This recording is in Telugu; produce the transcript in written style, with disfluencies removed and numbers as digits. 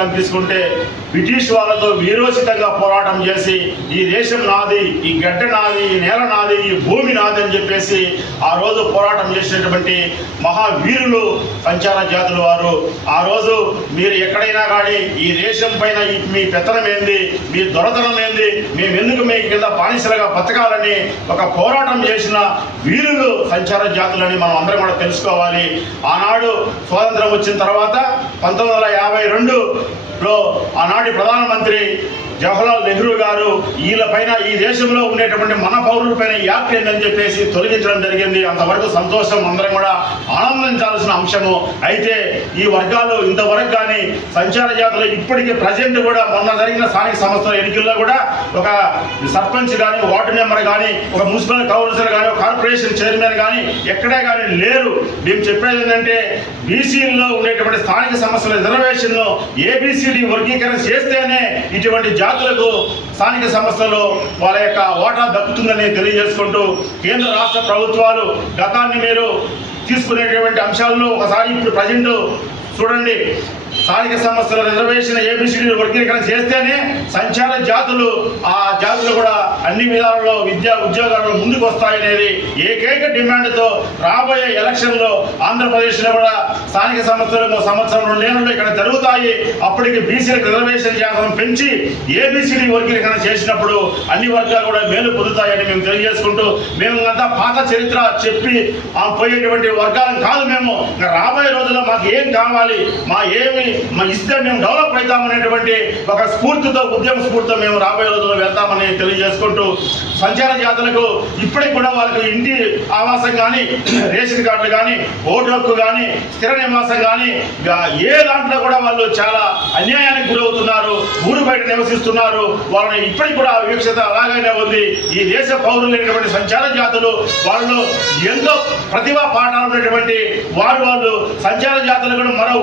వర్గాన్ని తీసుకుంటే బ్రిటిష్ వాళ్ళతో వీరోచితంగా పోరాటం చేసి ఈ దేశం నాది, ఈ గడ్డ నాది, ఈ నేల నాది, ఈ భూమి నాది అని చెప్పేసి ఆ రోజు పోరాటం చేసినటువంటి మహావీరులు సంచార జాతుల వారు. ఆ రోజు మీరు ఎక్కడైనా కానీ ఈ దేశం పైన మీ పెత్తనం ఏంది, మీ దొరతనం ఏంది, మేము ఎందుకు మీ కింద బానిసలుగా బతకాలని ఒక పోరాటం చేసిన వీరులు సంచార జాతులని మనం అందరం కూడా తెలుసుకోవాలి. ఆనాడు స్వాతంత్రం వచ్చిన తర్వాత 1952లో ఆనాటి ప్రధానమంత్రి జవహర్లాల్ నెహ్రూ గారు వీళ్ళపైన ఈ దేశంలో ఉండేటువంటి మన పౌరులపైన యాక్ట్ ఏంటని చెప్పేసి తొలగించడం జరిగింది. అంతవరకు సంతోషం, అందరం కూడా ఆనందించాల్సిన అంశము. అయితే ఈ వర్గాలు ఇంతవరకు కానీ సంచార జాతులు ఇప్పటికీ ప్రజెంట్ కూడా మొన్న జరిగిన స్థానిక సంస్థల ఎన్నికల్లో కూడా ఒక సర్పంచ్ కానీ, వార్డు మెంబర్ కానీ, ఒక మున్సిపల్ కౌన్సిలర్ కానీ, ఒక కార్పొరేషన్ చైర్మన్ కానీ ఎక్కడే కానీ లేరు. మేము చెప్పేది ఏంటంటే బీసీల్లో ఉండేటువంటి స్థానిక సంస్థల రిజర్వేషన్ను ఏబిసిడి వర్గీకరణ చేస్తేనే ఇటువంటి జాతులకు స్థానిక సంస్థల్లో వాళ్ళ యొక్క వాటా దక్కుతుందని తెలియజేసుకుంటూ కేంద్ర రాష్ట్ర ప్రభుత్వాలు గతాన్ని మీరు తీసుకునేటువంటి అంశాల్లో ఒకసారి ఇప్పుడు ప్రజెంట్ చూడండి. స్థానిక సంస్థల రిజర్వేషన్ ఏబిసిడి వర్గీకరణ చేస్తేనే సంచార జాతులు ఆ జాతులు కూడా అన్ని విధాలలో విద్యా ఉద్యోగాల్లో ముందుకు వస్తాయనేది ఏకైక డిమాండ్తో రాబోయే ఎలక్షన్లో ఆంధ్రప్రదేశ్లో కూడా స్థానిక సంస్థలు సంవత్సరం 2 ఏళ్లలో ఇక్కడ జరుగుతాయి. అప్పటికి బీసీలకు రిజర్వేషన్ శాతం పెంచి ఏబిసిడి వర్గీకరణ చేసినప్పుడు అన్ని వర్గాలు కూడా మేలు పొందుతాయని మేము తెలియజేసుకుంటూ, మేము అంతా పాత చరిత్ర చెప్పి పోయేటువంటి వర్గాలను కాదు. మేము రాబోయే రోజుల్లో మాకు ఏం కావాలి, ఇస్తే మేము డెవలప్ అవుతామనేటువంటి ఒక స్ఫూర్తితో, ఉద్యమ స్ఫూర్తితో మేము రాబోయే రోజుల్లో వెళ్తామని తెలియజేసుకుంటూ, సంచార జాతులకు ఇప్పటికి కూడా వాళ్ళకి ఇంటి ఆవాసం కానీ, రేషన్ కార్డులు కానీ, ఓటు హక్కు కానీ, స్థిర నివాసం కానీ ఏ దాంట్లో కూడా వాళ్ళు చాలా అన్యాయానికి గురవుతున్నారు. ఊరు బయట నివసిస్తున్నారు. వాళ్ళని ఇప్పటికి కూడా వివక్షత అలాగనే ఉంది. ఈ దేశ పౌరులైనటువంటి సంచార జాతులు వాళ్ళు ఎంతో ప్రతిభా పాఠాలు ఉన్నటువంటి వాళ్ళు సంచార జాతులు కూడా మరో